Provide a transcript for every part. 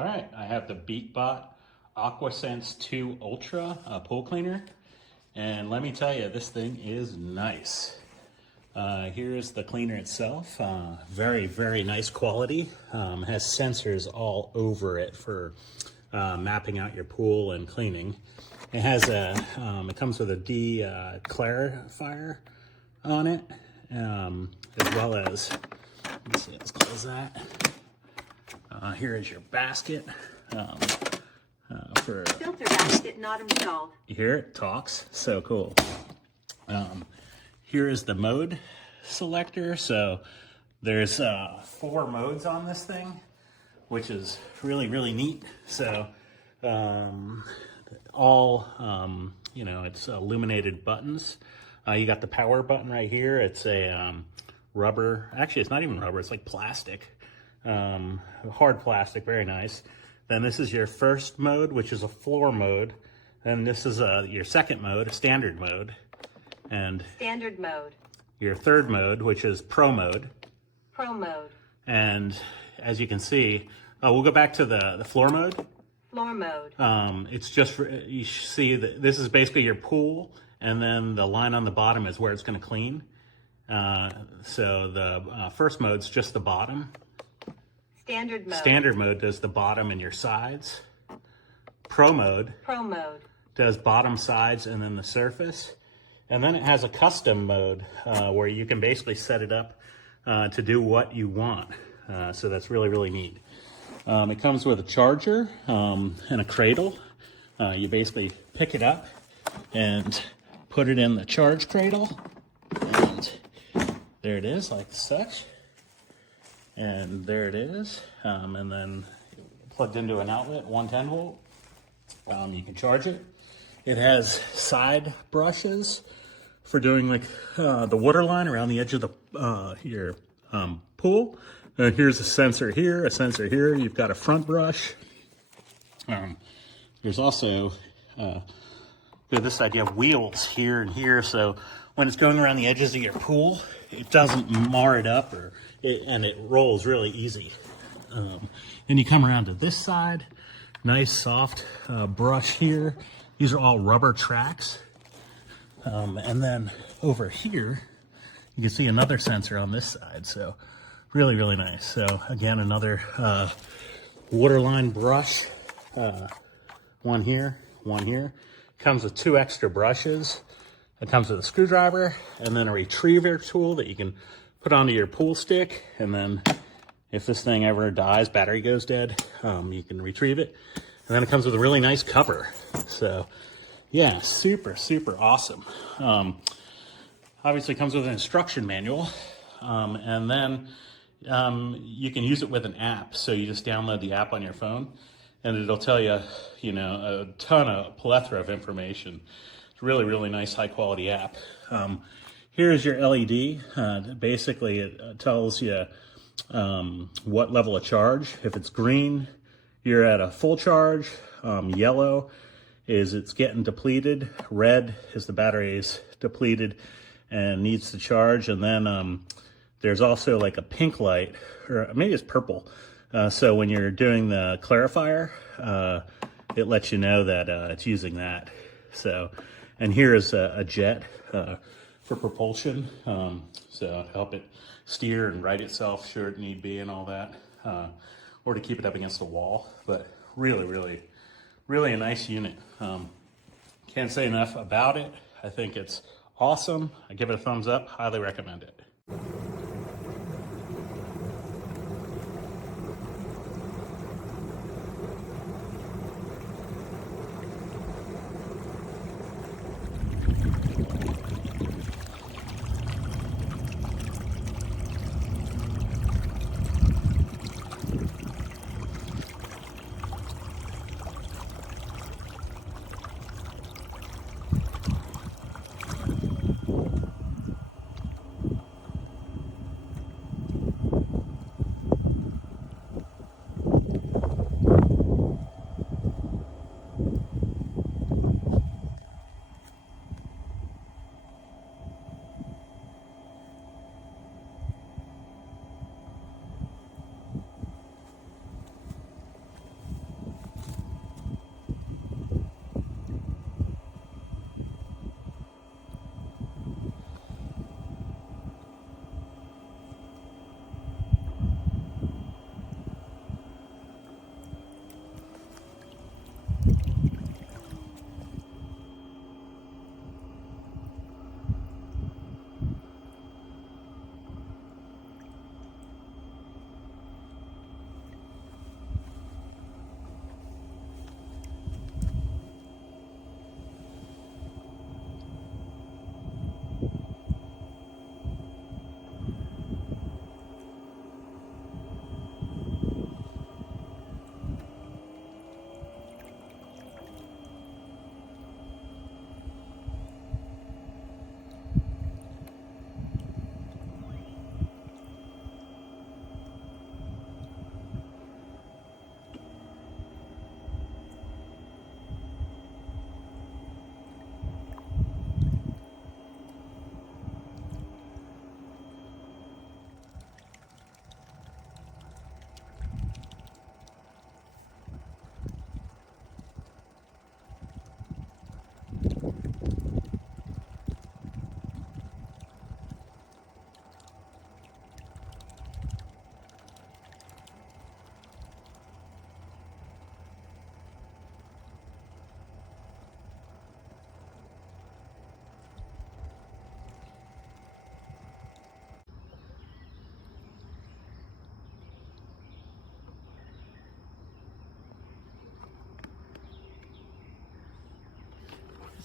All right, I have the Beatbot AquaSense 2 Ultra pool cleaner, and let me tell you, this thing is nice. Here's the cleaner itself. Very, very nice quality. Has sensors all over it for mapping out your pool and cleaning. It has it comes with a clarifier on it, as well as, let's see, let's close that. Here is your basket. For filter basket not installed. You hear it talks, so cool. Here is the mode selector. So there's 4 modes on this thing, which is really, really neat. So it's illuminated buttons. You got the power button right here. It's a rubber, actually it's not even rubber, it's like plastic. Hard plastic, very nice. Then this is your first mode, which is a floor mode. Then this is your second mode, a standard mode. And standard mode. Your third mode, which is pro mode. Pro mode. And as you can see, we'll go back to the floor mode. Floor mode. It's just, you see that this is basically your pool, and then the line on the bottom is where it's going to clean. So the first mode's just the bottom. Standard mode. Standard mode does the bottom and your sides. Pro mode. Pro mode. Does bottom, sides, and then the surface. And then it has a custom mode where you can basically set it up to do what you want. So that's really, really neat. It comes with a charger and a cradle. You basically pick it up and put it in the charge cradle. And there it is, like such. And there it is. And then plugged into an outlet, 110 volt. You can charge it. It has side brushes for doing like the water line around the edge of the your pool. And here's a sensor here, a sensor here. You've got a front brush. There's also this idea of wheels here and here. So when it's going around the edges of your pool, it doesn't mar it up, and it rolls really easy. Then you come around to this side, nice soft brush here. These are all rubber tracks. And then over here, you can see another sensor on this side. So really, really nice. So again, another waterline brush. One here, one here. Comes with 2 extra brushes. It comes with a screwdriver and then a retriever tool that you can put onto your pool stick. And then if this thing ever dies, battery goes dead, you can retrieve it. And then it comes with a really nice cover. So yeah, super, super awesome. Obviously comes with an instruction manual. And then you can use it with an app. So you just download the app on your phone and it'll tell you, a plethora of information. It's really, really nice, high quality app. Here's your LED. Basically it tells you what level of charge. If it's green, you're at a full charge. Yellow is it's getting depleted. Red is the battery is depleted and needs to charge. And then there's also like a pink light, or maybe it's purple. So when you're doing the clarifier, it lets you know that it's using that. So, and here is a jet for propulsion. So to help it steer and right itself should need be and all that, or to keep it up against a wall. But really, really, really a nice unit. Can't say enough about it. I think it's awesome. I give it a thumbs up, highly recommend it.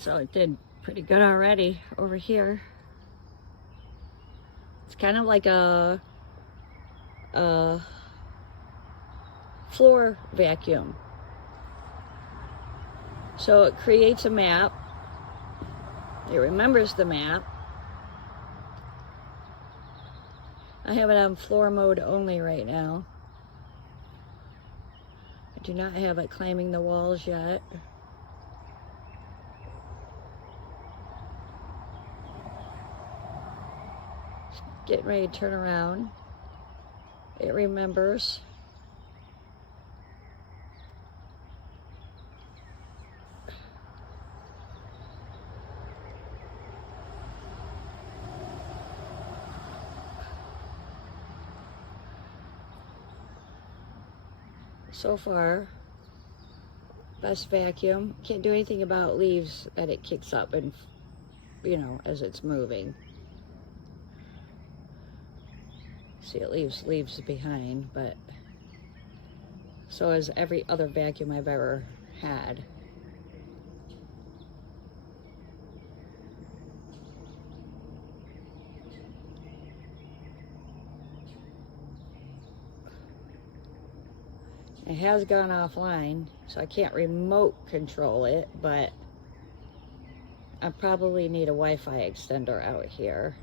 So it did pretty good already over here. It's kind of like a floor vacuum. So it creates a map. It remembers the map. I have it on floor mode only right now. I do not have it climbing the walls yet. It's getting ready to turn around. It remembers. So far, best vacuum. Can't do anything about leaves that it kicks up and, you know, as it's moving. See, it leaves leaves behind, but so is every other vacuum I've ever had. It has gone offline, so I can't remote control it, but I probably need a Wi-Fi extender out here.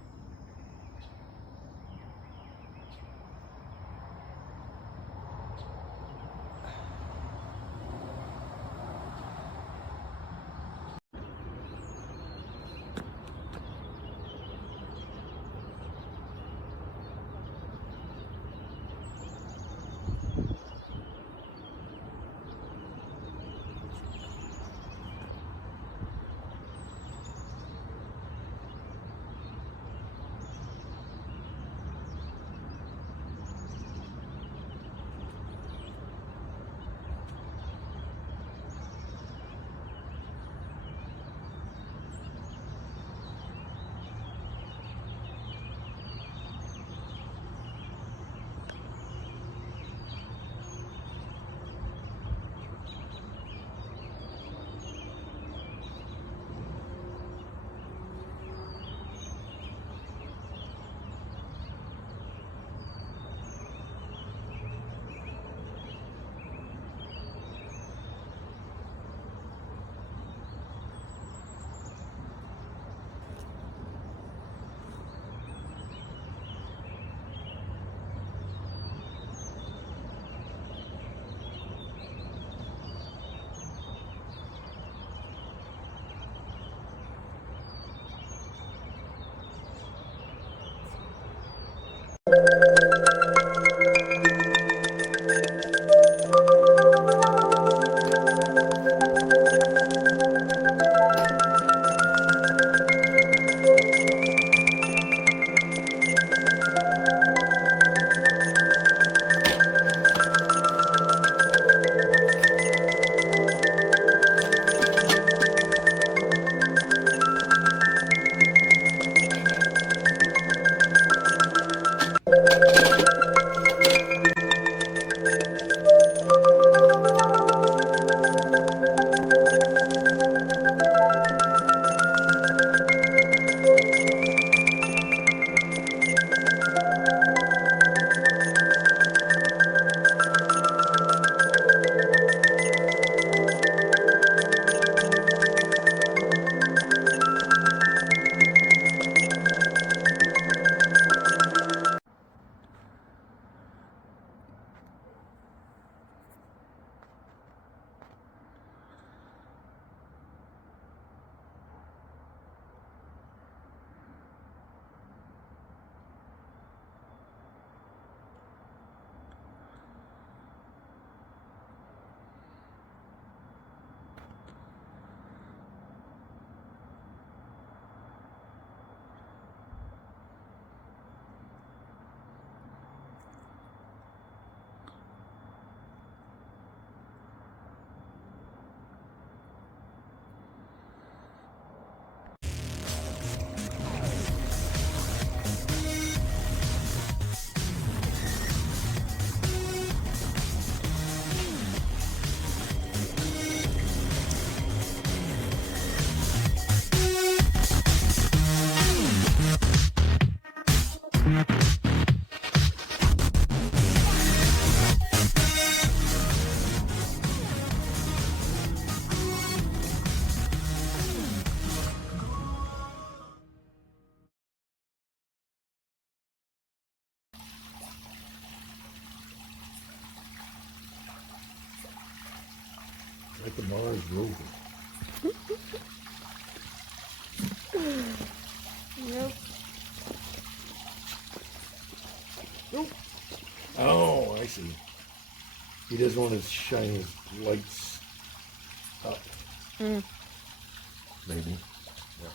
Like the Mars rover. Nope. Nope. Oh, I see. He doesn't want to shine his lights up. Mm. Maybe. Yeah.